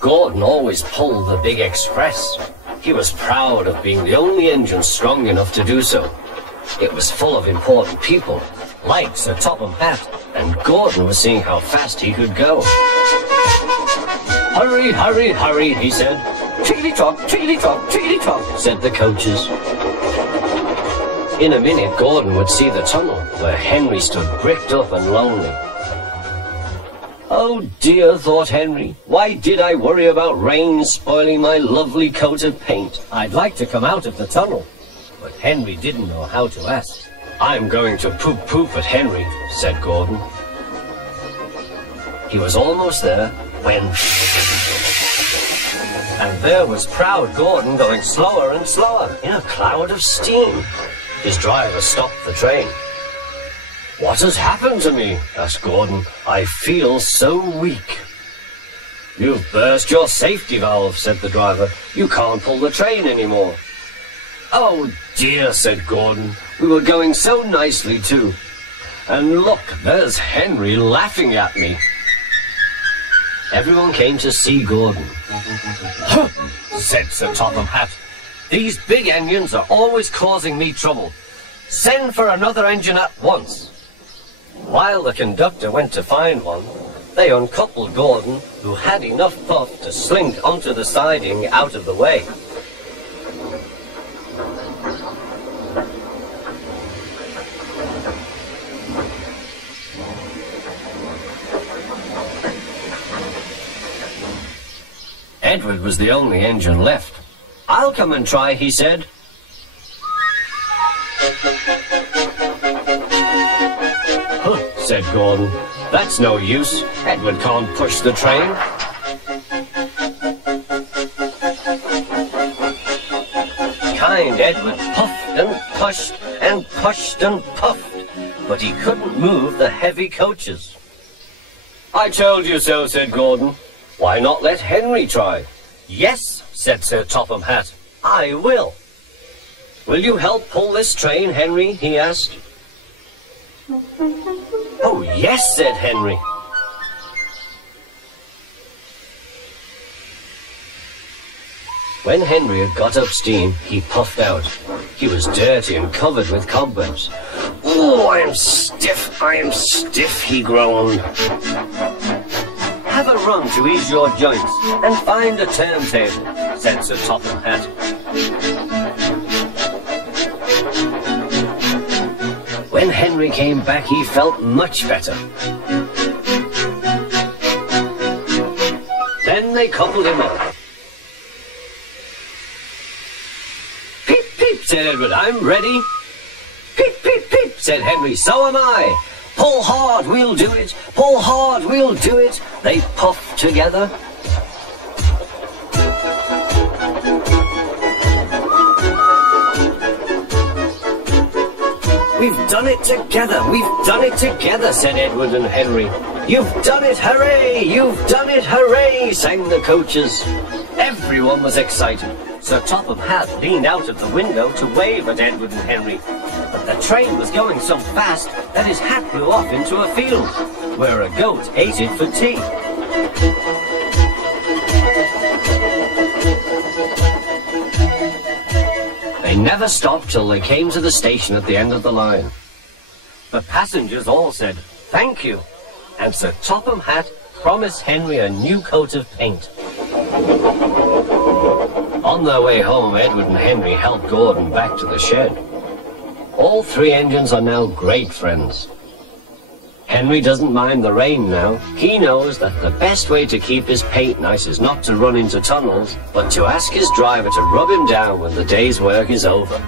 Gordon always pulled the big express. He was proud of being the only engine strong enough to do so. It was full of important people, like Sir Topham Hatt, and Gordon was seeing how fast he could go. Hurry, hurry, hurry, he said. Chickety-tock, chickety-tock, chickety-tock, said the coaches. In a minute, Gordon would see the tunnel, where Henry stood bricked up and lonely. Oh dear, thought Henry, why did I worry about rain spoiling my lovely coat of paint? I'd like to come out of the tunnel. But Henry didn't know how to ask. I'm going to poop at Henry, said Gordon. He was almost there when... And there was proud Gordon going slower and slower in a cloud of steam. His driver stopped the train. What has happened to me? Asked Gordon. I feel so weak. You've burst your safety valve, said the driver. You can't pull the train anymore. Oh dear, said Gordon. We were going so nicely too. And look, there's Henry laughing at me. Everyone came to see Gordon. Huh, said Sir Topham Hatt. These big engines are always causing me trouble. Send for another engine at once. While the conductor went to find one, they uncoupled Gordon, who had enough puff to slink onto the siding out of the way. Edward was the only engine left. I'll come and try, he said. Huh, said Gordon. That's no use. Edward can't push the train. Kind Edward puffed and pushed and pushed and puffed, but he couldn't move the heavy coaches. I told you so, said Gordon. Why not let Henry try? Yes, said Sir Topham Hatt. I will. Will you help pull this train, Henry? He asked. Oh, yes, said Henry. When Henry had got up steam, he puffed out. He was dirty and covered with cobwebs. Oh, I am stiff, he groaned. Have a run to ease your joints and find a turntable, said Sir Topham Hatt. When Henry came back, he felt much better. Then they coupled him up. Peep, peep, said Edward, I'm ready. Peep, peep, peep, said Henry, so am I. Pull hard, we'll do it. Pull hard, we'll do it. They puffed together. We've done it together, we've done it together, said Edward and Henry. You've done it, hooray! You've done it, hooray! Sang the coaches. Everyone was excited. Sir Topham Hatt leaned out of the window to wave at Edward and Henry. But the train was going so fast that his hat blew off into a field, where a goat ate it for tea. They never stopped till they came to the station at the end of the line. The passengers all said, thank you, and Sir Topham Hatt promised Henry a new coat of paint. On their way home, Edward and Henry helped Gordon back to the shed. All three engines are now great friends. Henry doesn't mind the rain now. He knows that the best way to keep his paint nice is not to run into tunnels, but to ask his driver to rub him down when the day's work is over.